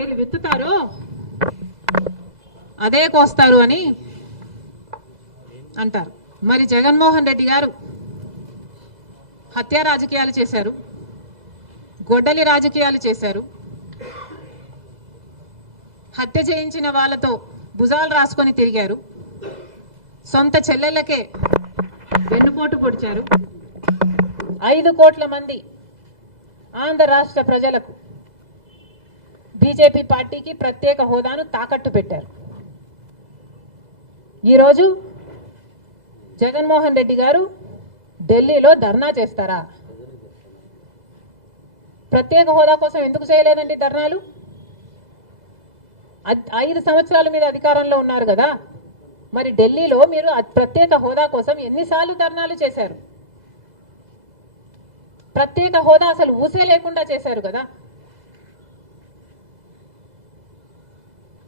ఏది విత్తుతారో అదే కోస్తారు అని అంటారు. మరి జగన్మోహన్ రెడ్డి గారు హత్య రాజకీయాలు చేశారు, గొడ్డలి రాజకీయాలు చేశారు, హత్య చేయించిన వాళ్ళతో భుజాలు రాసుకొని తిరిగారు, సొంత చెల్లెళ్ళకే వెన్నుపోటు పొడిచారు, 5 కోట్ల మంది ఆంధ్ర రాష్ట్ర ప్రజలకు బీజేపీ పార్టీకి ప్రత్యేక హోదాను తాకట్టు పెట్టారు. ఈరోజు జగన్మోహన్ రెడ్డి గారు ఢిల్లీలో ధర్నా చేస్తారా? ప్రత్యేక హోదా కోసం ఎందుకు చేయలేదండి ధర్నాలు? 5 సంవత్సరాల మీద అధికారంలో ఉన్నారు కదా, మరి ఢిల్లీలో మీరు ప్రత్యేక హోదా కోసం ఎన్నిసార్లు ధర్నాలు చేశారు? ప్రత్యేక హోదా అసలు ఊసే లేకుండా చేశారు కదా.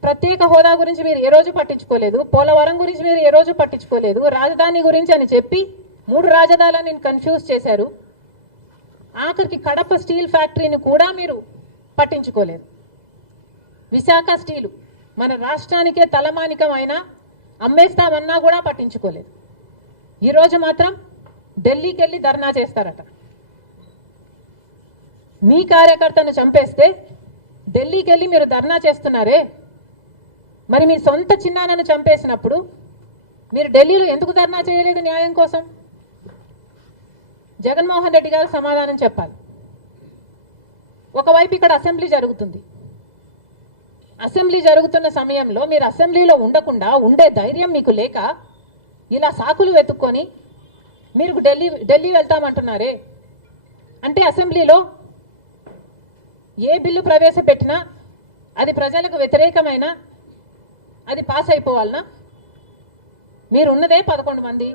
ప్రత్యేక హోదా గురించి మీరు ఏ రోజు పట్టించుకోలేదు, పోలవరం గురించి మీరు ఏ రోజు పట్టించుకోలేదు, రాజధాని గురించి అని చెప్పి 3 రాజధానులను కన్ఫ్యూజ్ చేశారు. ఆఖరికి కడప స్టీల్ ఫ్యాక్టరీని కూడా మీరు పట్టించుకోలేదు. విశాఖ స్టీలు మన రాష్ట్రానికే తలమానికం అయినా అమ్మేస్తామన్నా కూడా పట్టించుకోలేదు. ఈరోజు మాత్రం ఢిల్లీకి వెళ్ళి ధర్నా చేస్తారట. మీ కార్యకర్తను చంపేస్తే ఢిల్లీకి వెళ్ళి మీరు ధర్నా చేస్తున్నారే, మరి మీ సొంత చిన్నాన్నను చంపేసినప్పుడు మీరు ఢిల్లీలో ఎందుకు ధర్నా చేయలేదు న్యాయం కోసం? జగన్మోహన్ రెడ్డి గారు సమాధానం చెప్పాలి. ఒకవైపు ఇక్కడ అసెంబ్లీ జరుగుతుంది. అసెంబ్లీ జరుగుతున్న సమయంలో మీరు అసెంబ్లీలో ఉండకుండా ఉండే ధైర్యం మీకు లేక ఇలా సాకులు వెతుక్కొని మీరు ఢిల్లీ వెళ్తామంటున్నారే, అంటే అసెంబ్లీలో ఏ బిల్లు ప్రవేశపెట్టినా అది ప్రజలకు వ్యతిరేకమైన అది పాస్ అయిపోవాలనా? మీరు ఉన్నదే 11 మంది,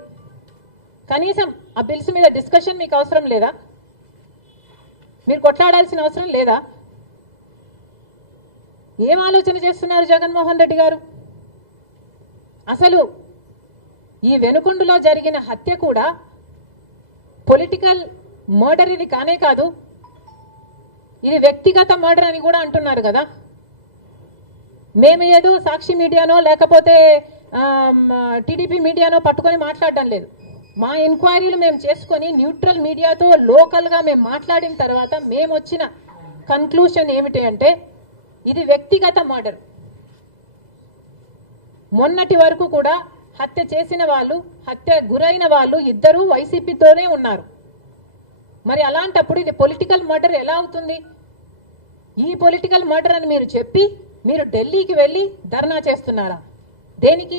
కనీసం ఆ బిల్స్ మీద డిస్కషన్ మీకు అవసరం లేదా? మీరు కొట్లాడాల్సిన అవసరం లేదా? ఏం ఆలోచన చేస్తున్నారు జగన్మోహన్ రెడ్డి గారు? అసలు ఈ వెనుకొండలో జరిగిన హత్య కూడా పొలిటికల్ మర్డర్ ఇది కానే కాదు, ఇది వ్యక్తిగత మర్డర్ అని కూడా అంటున్నారు కదా. మేము ఏదో సాక్షి మీడియానో లేకపోతే టీడీపీ మీడియానో పట్టుకొని మాట్లాడటం లేదు. మా ఎంక్వైరీలు మేము చేసుకొని న్యూట్రల్ మీడియాతో లోకల్గా మేము మాట్లాడిన తర్వాత మేము వచ్చిన కన్క్లూషన్ ఏమిటి అంటే ఇది వ్యక్తిగత మర్డర్. మొన్నటి వరకు కూడా హత్య చేసిన వాళ్ళు, హత్య గురైన వాళ్ళు ఇద్దరూ వైసీపీతోనే ఉన్నారు. మరి అలాంటప్పుడు ఇది పొలిటికల్ మర్డర్ ఎలా అవుతుంది? ఈ పొలిటికల్ మర్డర్ అని మీరు చెప్పి మీరు ఢిల్లీకి వెళ్ళి ధర్నా చేస్తున్నారా? దేనికి?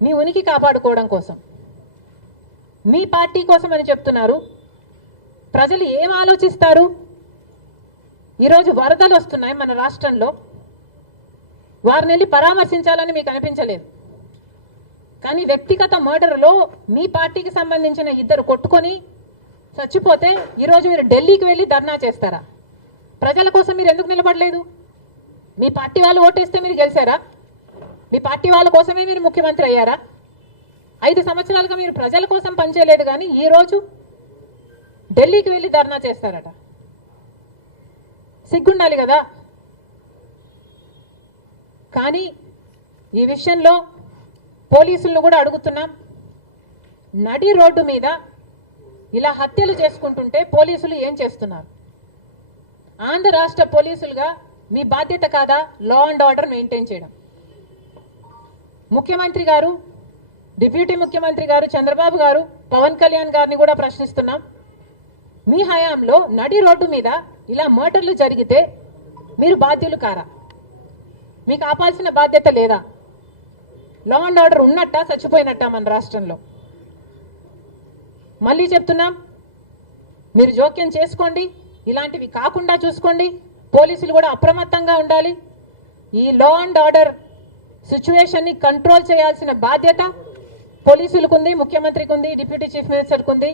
మీ ఉనికి కాపాడుకోవడం కోసం, మీ పార్టీ కోసం అని చెప్తున్నారు. ప్రజలు ఏం ఆలోచిస్తారు? ఈరోజు వరదలు వస్తున్నాయి మన రాష్ట్రంలో, వారిని వెళ్ళి పరామర్శించాలని మీకు అనిపించలేదు. కానీ వ్యక్తిగత మర్డర్లో మీ పార్టీకి సంబంధించిన 2 కొట్టుకొని చచ్చిపోతే ఈరోజు మీరు ఢిల్లీకి వెళ్ళి ధర్నా చేస్తారా? ప్రజల కోసం మీరు ఎందుకు నిలబడలేదు? మీ పార్టీ వాళ్ళు ఓటేస్తే మీరు గెలిచారా? మీ పార్టీ వాళ్ళ కోసమే మీరు ముఖ్యమంత్రి అయ్యారా? 5 సంవత్సరాలుగా మీరు ప్రజల కోసం పనిచేయలేదు, కానీ ఈరోజు ఢిల్లీకి వెళ్ళి ధర్నా చేస్తారట. సిగ్గుండాలి కదా. కానీ ఈ విషయంలో పోలీసులను కూడా అడుగుతున్నాం. నడి రోడ్డు మీద ఇలా హత్యలు చేసుకుంటుంటే పోలీసులు ఏం చేస్తున్నారు? ఆంధ్ర రాష్ట్ర పోలీసులుగా మీ బాధ్యత కాదా లా అండ్ ఆర్డర్ మెయింటైన్ చేయడం? ముఖ్యమంత్రి గారు, డిప్యూటీ ముఖ్యమంత్రి గారు చంద్రబాబు గారు, పవన్ కళ్యాణ్ గారిని కూడా ప్రశ్నిస్తున్నాం. మీ హయాంలో నడి రోడ్డు మీద ఇలా మర్డర్లు జరిగితే మీరు బాధ్యులు కారా? మీకు ఆపాల్సిన బాధ్యత లేదా? లా అండ్ ఆర్డర్ ఉన్నట్టా చచ్చిపోయినట్టా మన రాష్ట్రంలో? మళ్ళీ చెప్తున్నాం, మీరు జోక్యం చేసుకోండి, ఇలాంటివి కాకుండా చూసుకోండి. పోలీసులు కూడా అప్రమత్తంగా ఉండాలి. ఈ లా అండ్ ఆర్డర్ సిచ్యువేషన్ని కంట్రోల్ చేయాల్సిన బాధ్యత పోలీసులకు ఉంది, ముఖ్యమంత్రికి ఉంది, డిప్యూటీ చీఫ్ మినిస్టర్కి ఉంది.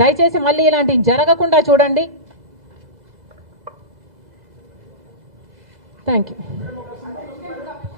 దయచేసి మళ్ళీ ఇలాంటివి జరగకుండా చూడండి. Thank you.